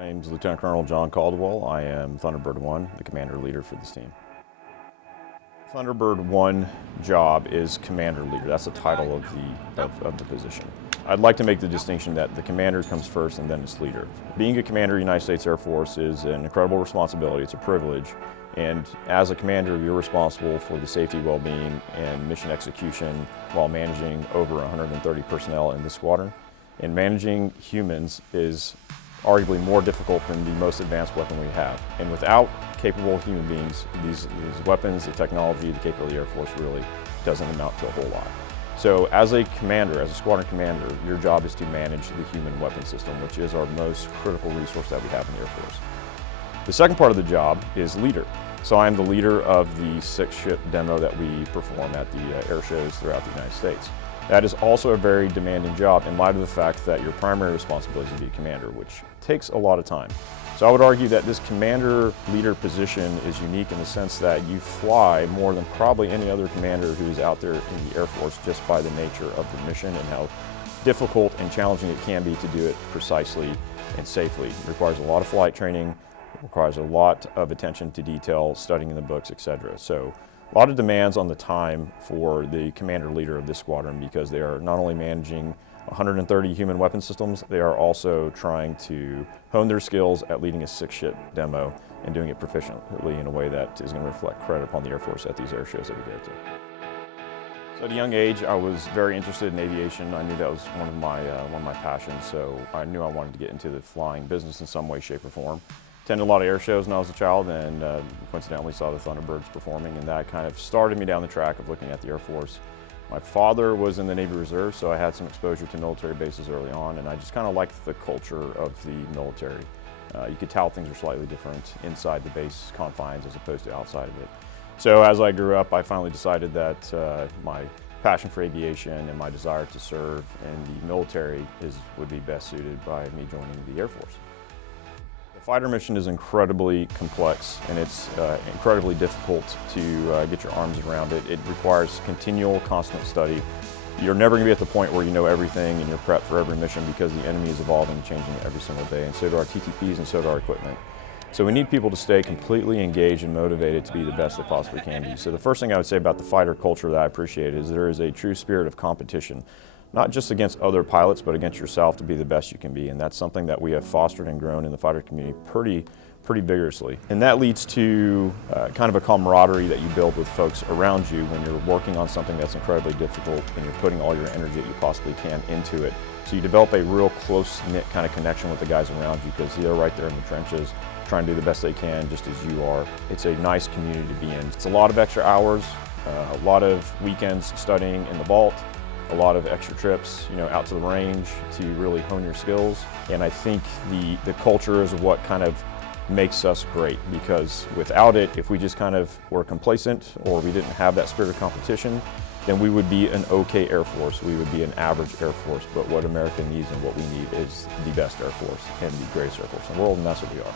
My name is Lieutenant Colonel John Caldwell. I am Thunderbird 1, the commander leader for this team. Thunderbird 1 job is commander leader. That's the title of the position. I'd like to make the distinction that the commander comes first and then it's leader. Being a commander of the United States Air Force is an incredible responsibility. It's a privilege. And as a commander, you're responsible for the safety, well-being, and mission execution while managing over 130 personnel in this squadron. And managing humans is arguably more difficult than the most advanced weapon we have. And without capable human beings, these weapons, the technology, the capability of the Air Force really doesn't amount to a whole lot. So as a commander, as a squadron commander, your job is to manage the human weapon system, which is our most critical resource that we have in the Air Force. The second part of the job is leader. So I'm the leader of the 6-ship demo that we perform at the air shows throughout the United States. That is also a very demanding job in light of the fact that your primary responsibility is to be a commander, which takes a lot of time. So I would argue that this commander leader position is unique in the sense that you fly more than probably any other commander who's out there in the Air Force just by the nature of the mission and how difficult and challenging it can be to do it precisely and safely. It requires a lot of flight training, it requires a lot of attention to detail, studying in the books, etc. So a lot of demands on the time for the commander leader of this squadron because they are not only managing 130 human weapon systems, they are also trying to hone their skills at leading a 6-ship demo and doing it proficiently in a way that is going to reflect credit upon the Air Force at these air shows that we go to. So at a young age, I was very interested in aviation. I knew that was one of my passions, so I knew I wanted to get into the flying business in some way, shape, or form. Attended a lot of air shows when I was a child and coincidentally saw the Thunderbirds performing, and that kind of started me down the track of looking at the Air Force. My father was in the Navy Reserve, so I had some exposure to military bases early on, and I just kind of liked the culture of the military. You could tell things were slightly different inside the base confines as opposed to outside of it. So as I grew up, I finally decided that my passion for aviation and my desire to serve in the military would be best suited by me joining the Air Force. The fighter mission is incredibly complex and it's incredibly difficult to get your arms around it. It requires continual, constant study. You're never going to be at the point where you know everything and you're prepped for every mission because the enemy is evolving and changing every single day, and so do our TTPs and so do our equipment. So we need people to stay completely engaged and motivated to be the best they possibly can be. So the first thing I would say about the fighter culture that I appreciate is there is a true spirit of competition. Not just against other pilots, but against yourself to be the best you can be. And that's something that we have fostered and grown in the fighter community pretty vigorously. And that leads to kind of a camaraderie that you build with folks around you when you're working on something that's incredibly difficult and you're putting all your energy that you possibly can into it. So you develop a real close-knit kind of connection with the guys around you because they're right there in the trenches trying to do the best they can just as you are. It's a nice community to be in. It's a lot of extra hours, a lot of weekends studying in the vault, a lot of extra trips, out to the range to really hone your skills. And I think the culture is what kind of makes us great, because without it, if we just kind of were complacent or we didn't have that spirit of competition, then we would be an okay Air Force. We would be an average Air Force. But what America needs and what we need is the best Air Force and the greatest Air Force in the world, and that's what we are.